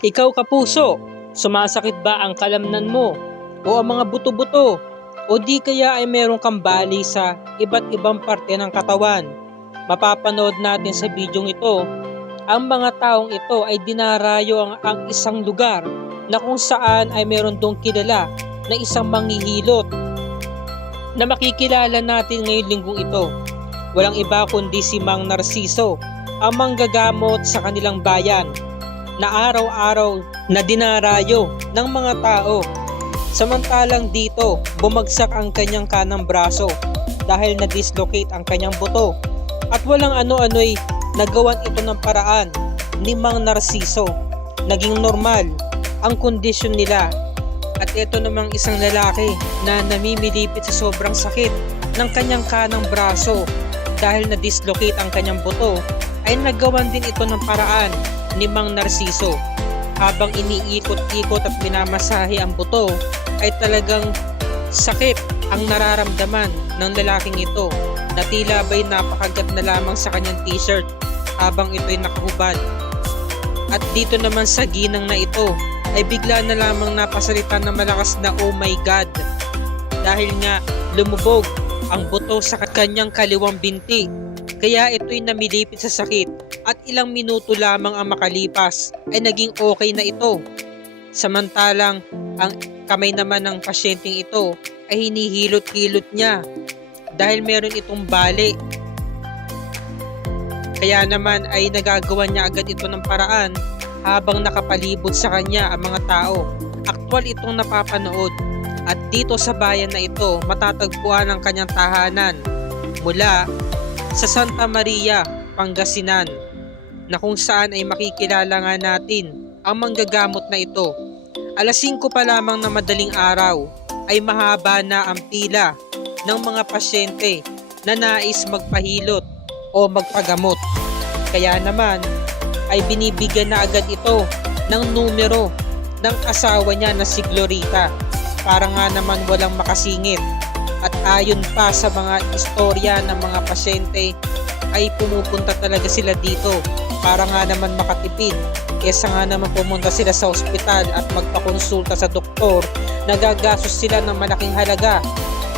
Ikaw kapuso, sumasakit ba ang kalamnan mo o ang mga buto-buto o di kaya ay meron kang bali sa iba't ibang parte ng katawan? Mapapanood natin sa bidyong ito, ang mga taong ito ay dinarayo ang isang lugar na kung saan ay meron dong kilala na isang manghihilot na makikilala natin ngayong linggong ito. Walang iba kundi si Mang Narciso, ang manggagamot sa kanilang bayan na araw-araw na dinarayo ng mga tao. Samantalang dito, bumagsak ang kanyang kanang braso dahil na-dislocate ang kanyang buto at walang ano-ano'y nagawan ito ng paraan ni Mang Narciso. Naging normal ang kondisyon nila. At ito namang isang lalaki na namimilipit sa sobrang sakit ng kanyang kanang braso dahil na-dislocate ang kanyang buto ay nagawan din ito ng paraan ni Mang Narciso. Habang iniikot-ikot at minamasahe ang buto ay talagang sakit ang nararamdaman ng lalaking ito na tila ba'y napakagat na lamang sa kanyang t-shirt habang ito'y nakahubad. At dito naman sa ginang na ito ay bigla na lamang napasalita ng malakas na "Oh my God" dahil nga lumubog ang buto sa kanyang kaliwang binti. Kaya ito'y namilipit sa sakit at ilang minuto lamang ang makalipas ay naging okay na ito. Samantalang ang kamay naman ng pasyenteng ito ay hinihilot-hilot niya dahil meron itong bali. Kaya naman ay nagagawa niya agad ito ng paraan habang nakapalibot sa kanya ang mga tao. Aktwal itong napapanood at dito sa bayan na ito matatagpuan ang kanyang tahanan mula sa Santa Maria, Pangasinan, na kung saan ay makikilala nga natin ang manggagamot na ito. Alas 5 pa lamang na madaling araw ay mahaba na ang pila ng mga pasyente na nais magpahilot o magpagamot. Kaya naman ay binibigyan na agad ito ng numero ng asawa niya na si Glorita para nga naman walang makasingit. At ayon pa sa mga istorya ng mga pasyente ay pumupunta talaga sila dito para nga naman makatipid kesa nga naman pumunta sila sa ospital at magpakonsulta sa doktor, nagagastos sila ng malaking halaga.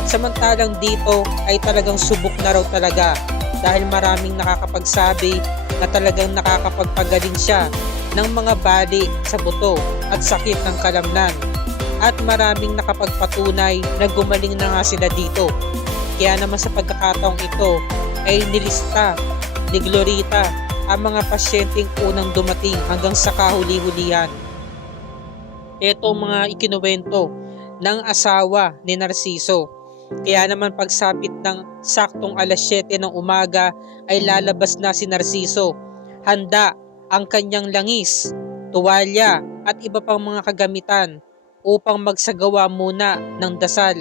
Samantalang dito ay talagang subok na raw talaga dahil maraming nakakapagsabi na talagang nakakapagpagaling siya ng mga bali sa buto at sakit ng kalamnan. At maraming nakapagpatunay na gumaling na nga sila dito. Kaya naman sa pagkakataong ito ay nilista ni Glorita ang mga pasyenteng unang dumating hanggang sa kahuli-hulihan. Ito mga ikinuwento ng asawa ni Narciso. Kaya naman pagsapit ng saktong alas 7 ng umaga ay lalabas na si Narciso. Handa ang kanyang langis, tuwalya at iba pang mga kagamitan upang magsagawa muna ng dasal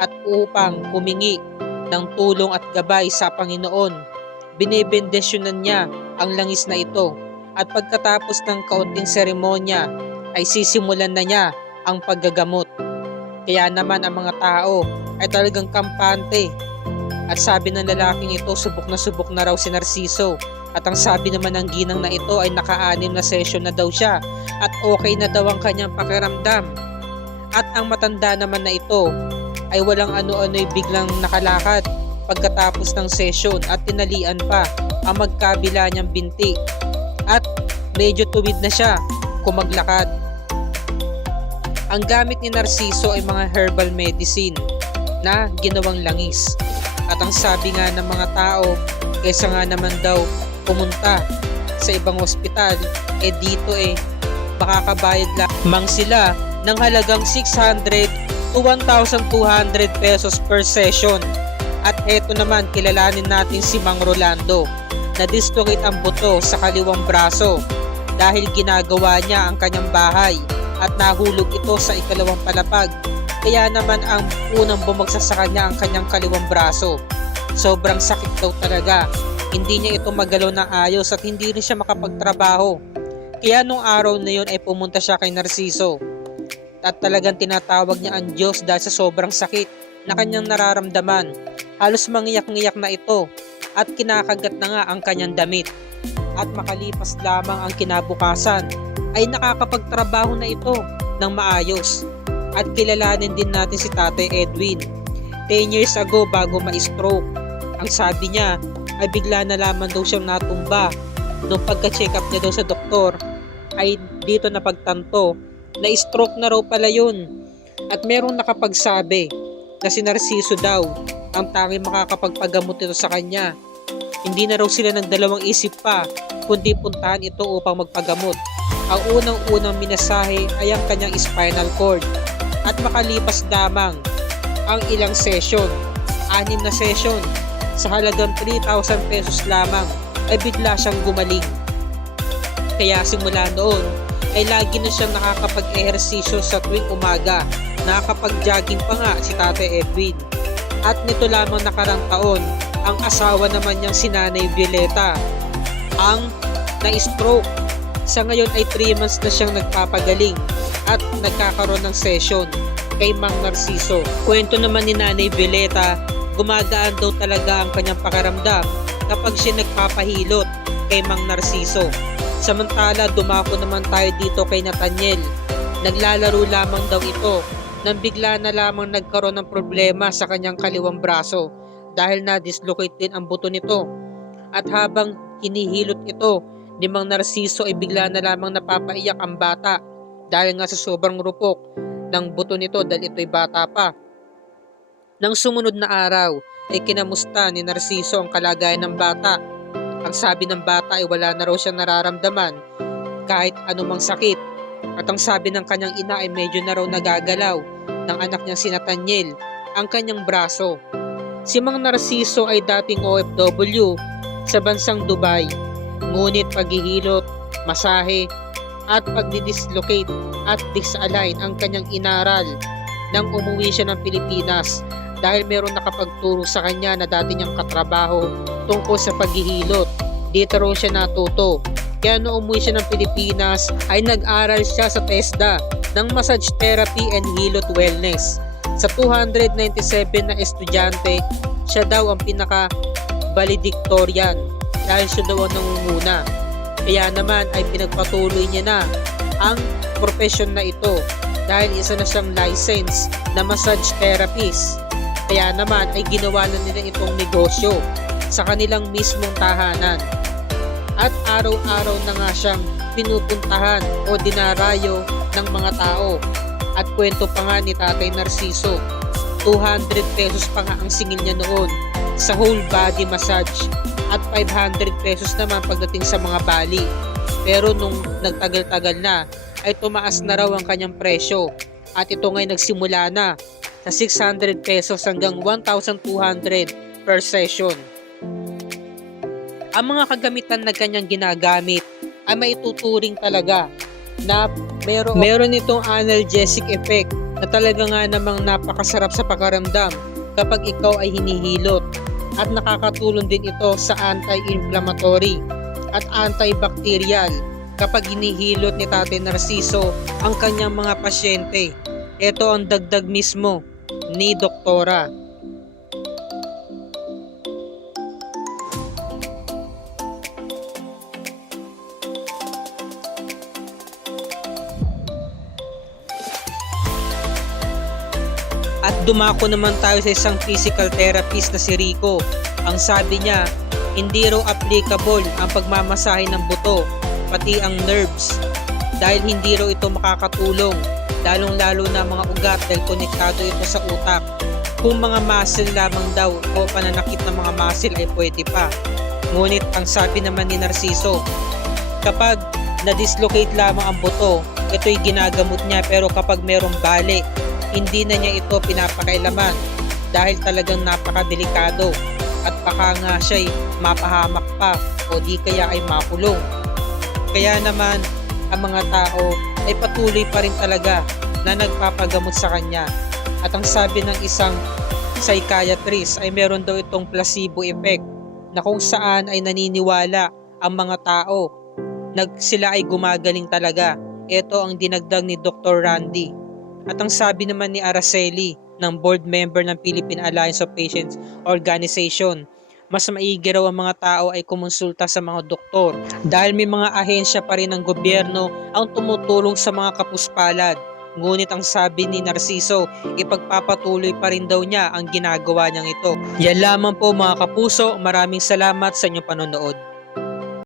at upang humingi ng tulong at gabay sa Panginoon. Binebendisyonan niya ang langis na ito at pagkatapos ng kaunting seremonya ay sisimulan na niya ang paggagamot. Kaya naman ang mga tao ay talagang kampante at sabi ng lalaking ito subok na raw si Narciso. At ang sabi naman ng ginang na ito ay naka-6 na session na daw siya at okay na daw ang kanyang pakiramdam. At ang matanda naman na ito ay walang ano-ano'y biglang nakalakad pagkatapos ng session at tinalian pa ang magkabila niyang binti at medyo tuwid na siya kung maglakad. Ang gamit ni Narciso ay mga herbal medicine na ginawang langis. At ang sabi nga ng mga tao, kesa nga naman daw pumunta sa ibang ospital, dito makakabayad lamang sila ng halagang 600 to 1,200 pesos per session. At eto naman, kilalanin natin si Mang Rolando na dislocate ang buto sa kaliwang braso dahil ginagawa niya ang kanyang bahay at nahulog ito sa ikalawang palapag. Kaya naman ang unang bumagsak sa kanya ang kanyang kaliwang braso. Sobrang sakit daw talaga. Hindi niya ito magalaw ng ayos at hindi rin siya makapagtrabaho. Kaya nung araw na yun ay pumunta siya kay Narciso. At talagang tinatawag niya ang Diyos dahil sa sobrang sakit na kanyang nararamdaman. Halos mangiyak-ngiyak na ito at kinakagat na nga ang kanyang damit. At makalipas lamang ang kinabukasan ay nakakapagtrabaho na ito ng maayos. At kilalanin din natin si Tatay Edwin. 10 years ago bago ma-stroke, ang sabi niya ay bigla na lamang daw siyang natumba. Nung pagka-check up niya daw sa doktor ay dito napagtanto na stroke na raw pala yun. At merong nakapagsabi na si Narciso daw ang tanging makakapagpagamot nito sa kanya. Hindi na raw sila ng dalawang isip pa kundi puntahan ito upang magpagamot. Ang unang-unang minasahe ay ang kanyang spinal cord. At makalipas lamang ang ilang session, 6 na session, sa halagang 3,000 pesos lamang ay bigla siyang gumaling. Kaya simula noon ay lagi na siyang nakakapag-ehersisyo sa tuwing umaga. Nakakapag-jogging pa nga si Tatay Edwin. At nito lamang nakarang taon, ang asawa naman niyang si Nanay Violeta ang na-stroke. Sa ngayon ay 3 months na siyang nagpapagaling at nagkakaroon ng session kay Mang Narciso. Kwento naman ni Nanay Violeta, gumagaan daw talaga ang kanyang pakiramdam kapag siya nagpapahilot kay Mang Narciso. Samantala dumako naman tayo dito kay Nathaniel. Naglalaro lamang daw ito nang bigla na lamang nagkaroon ng problema sa kanyang kaliwang braso dahil na-dislocate din ang buto nito. At habang hinihilot ito ni Mang Narciso ay bigla na lamang napapaiyak ang bata dahil nga sa sobrang rupok ng buto nito dahil ito'y bata pa. Nang sumunod na araw ay kinamusta ni Narciso ang kalagayan ng bata. Ang sabi ng bata ay wala na raw siyang nararamdaman kahit anumang sakit. At ang sabi ng kanyang ina ay medyo na raw nagagalaw ng anak niyang si Nathaniel ang kanyang braso. Si Mang Narciso ay dating OFW sa bansang Dubai. Ngunit paghihilot, masahe at pagdidislocate at disalign ang kanyang inaral nang umuwi siya ng Pilipinas dahil meron nakapagturo sa kanya na dati niyang katrabaho tungkol sa paghihilot. Dito raw siya natuto. Kaya noong umuwi siya ng Pilipinas ay nag-aral siya sa TESDA ng Massage Therapy and Hilot Wellness. Sa 297 na estudyante, siya daw ang pinaka-valedictorian dahil siya daw ang nangunguna. Kaya naman ay pinagpatuloy niya na ang profession na ito dahil isa na siyang license na massage therapist. Kaya naman ay ginawa na nila itong negosyo sa kanilang mismong tahanan. At araw-araw na nga siyang pinupuntahan o dinarayo ng mga tao. At kwento pa nga ni Tatay Narciso, 200 pesos pa nga ang singil niya noon sa whole body massage at 500 pesos naman pagdating sa mga bali. Pero nung nagtagal-tagal na ay tumaas na raw ang kanyang presyo at ito ngay nagsimula na sa 600 pesos hanggang 1,200 per session. Ang mga kagamitan na kanyang ginagamit ay maituturing talaga na meron itong analgesic effect na talaga nga namang napakasarap sa pakiramdam kapag ikaw ay hinihilot, at nakakatulong din ito sa anti-inflammatory at antibacterial kapag hinihilot ni Tatay Narciso ang kanyang mga pasyente. Ito ang dagdag mismo ni Doktora. At dumako naman tayo sa isang physical therapist na si Rico. Ang sabi niya, hindi raw applicable ang pagmamasahe ng buto, pati ang nerves, dahil hindi raw ito makakatulong, lalong-lalo na mga ugat dahil konektado ito sa utak. Kung mga muscle lamang daw o pananakit ng mga muscle ay pwede pa. Ngunit ang sabi naman ni Narciso, kapag na-dislocate lamang ang buto, ito'y ginagamot niya, pero kapag merong bali, hindi na niya ito pinapakailaman dahil talagang napakadelikado at baka nga siya'y mapahamak pa o di kaya ay makulong. Kaya naman ang mga tao ay patuloy pa rin talaga na nagpapagamot sa kanya. At ang sabi ng isang psychiatrist ay meron daw itong placebo effect na kung saan ay naniniwala ang mga tao na sila ay gumagaling talaga. Ito ang dinagdag ni Dr. Randy. At ang sabi naman ni Araceli ng board member ng Philippine Alliance of Patients Organization mas maigi raw ang mga tao ay kumonsulta sa mga doktor dahil may mga ahensya pa rin ng gobyerno ang tumutulong sa mga kapuspalad. Ngunit ang sabi ni Narciso, ipagpapatuloy pa rin daw niya ang ginagawa niyang ito. Yan lamang po mga kapuso, maraming salamat sa inyong panonood.